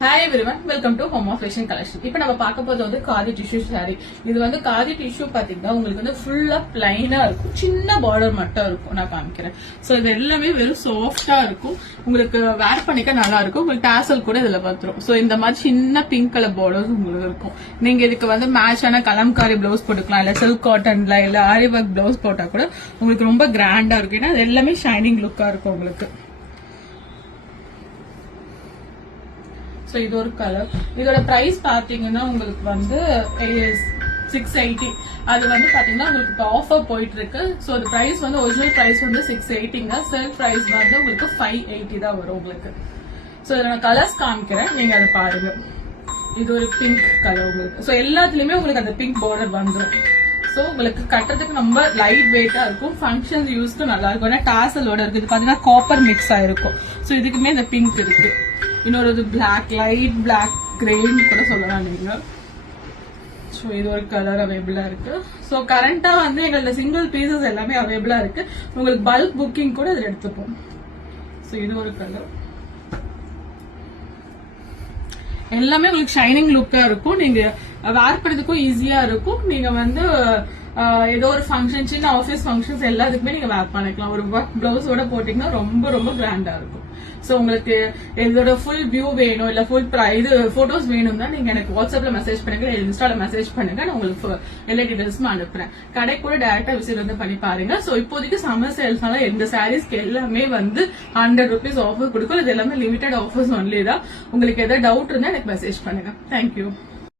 Hi everyone, welcome to home of fashion collection. இப்போ நம்ம பார்க்க போது வந்து காதி டிஷ்யூ சாரி. இது வந்து காதி டிஷ்யூ பாத்தீங்கன்னா உங்களுக்கு வந்து ஃபுல்லா பிளைனா இருக்கும், சின்ன பார்டர் மட்டும் இருக்கும். நான் காமிக்கிறேன். சோ இது எல்லாமே வெறும் சாஃப்டா இருக்கும், உங்களுக்கு வேர் பண்ணிக்க நல்லா இருக்கும். உங்களுக்கு டாசல் கூட இதுல வந்துரும். சோ இந்த மாதிரி சின்ன பிங்க் கலர் பார்டர்ஸ் உங்களுக்கு இருக்கும். நீங்க இதுக்கு வந்து மேட்சான கலம்காரி பிளவுஸ் போட்டுக்கலாம், இல்ல சில்க் காட்டன்ல இல்ல ஆரி ஒர்க் பிளவுஸ் போட்டா கூட உங்களுக்கு ரொம்ப கிராண்டா இருக்கும். ஏன்னா அது எல்லாமே ஷைனிங் லுக்கா இருக்கும் உங்களுக்கு. சோ இது ஒரு கலர். இதோட பிரைஸ் பாத்தீங்கன்னா உங்களுக்கு வந்து 680. அது வந்து பாத்தீங்கன்னா உங்களுக்கு இப்போ ஆஃபர் போயிட்டு இருக்கு. சோ அது பிரைஸ் வந்து ஒரிஜினல் பிரைஸ் வந்து 680ங்க. சேல் பிரைஸ் வந்து உங்களுக்கு 580 தான் வரும் உங்களுக்கு. சோ இதை நான் கலர்ஸ் காமிக்கிறேன், நீங்க அதை பாருங்க. இது ஒரு பிங்க் கலர் உங்களுக்கு. சோ எல்லாத்துலயுமே உங்களுக்கு அந்த பிங்க் பார்டர் வந்துடும். சோ உங்களுக்கு கட்டுறதுக்கு ரொம்ப லைட் வெயிட்டா இருக்கும், ஃபங்க்ஷன்ஸ் யூஸ்க்கு நல்லா இருக்கும். ஏன்னா டாசலோட இருக்கு. இது பாத்தீங்கன்னா காப்பர் மிக்ஸ் ஆயிருக்கும். சோ இதுக்குமே இந்த பிங்க் இருக்கு. இன்னொரு பிளாக், லைட் பிளாக் கிரேன்னு கூட சொல்லலாம் நீங்க. ஸோ இது ஒரு கலர் அவைலபிளா இருக்கு. ஸோ கரண்டா வந்து எங்களோட சிங்கிள் பீசஸ் எல்லாமே அவைலபிளா இருக்கு. உங்களுக்கு பல்க் புக்கிங் கூட இதில் எடுத்துப்போம். ஸோ இது ஒரு கலர். எல்லாமே உங்களுக்கு ஷைனிங் லுக்கா இருக்கும், நீங்க வேர் பண்ணுறதுக்கும் ஈஸியா இருக்கும். நீங்க வந்து ஏதோ ஒரு ஃபங்க்ஷன், சின்ன ஆஃபீஸ் ஃபங்க்ஷன்ஸ் எல்லாத்துக்குமே நீங்க வேர் பண்ணிக்கலாம். ஒரு ஒர்க் பிளவுஸோட போட்டீங்கன்னா ரொம்ப ரொம்ப கிராண்டா இருக்கும். சோ உங்களுக்கு இதோட ஃபுல் வியூ வேணும், இல்ல ஃபுல் இது போட்டோஸ் வேணும்னா நீங்க எனக்கு வாட்ஸ்அப்ல மெசேஜ் பண்ணுங்க, இல்ல இன்ஸ்டால மெசேஜ் பண்ணுங்க. நான் உங்களுக்கு எல்லா டீடைல்ஸும் அனுப்புறேன். கடை கூட டைரக்டா விசிட் வந்து பண்ணி பாருங்க. சோ இப்போதைக்கு சம்மர் சேல்ஸ்னால இந்த சாரீஸ்க்கு எல்லாமே வந்து 100 rupees ஆஃபர் கொடுக்கும். இது எல்லாமே லிமிடெட் ஆஃபர்ஸ் ஒன்லி தான். உங்களுக்கு ஏதாவது டவுட் இருந்தா எனக்கு மெசேஜ் பண்ணுங்க. தேங்க்யூ.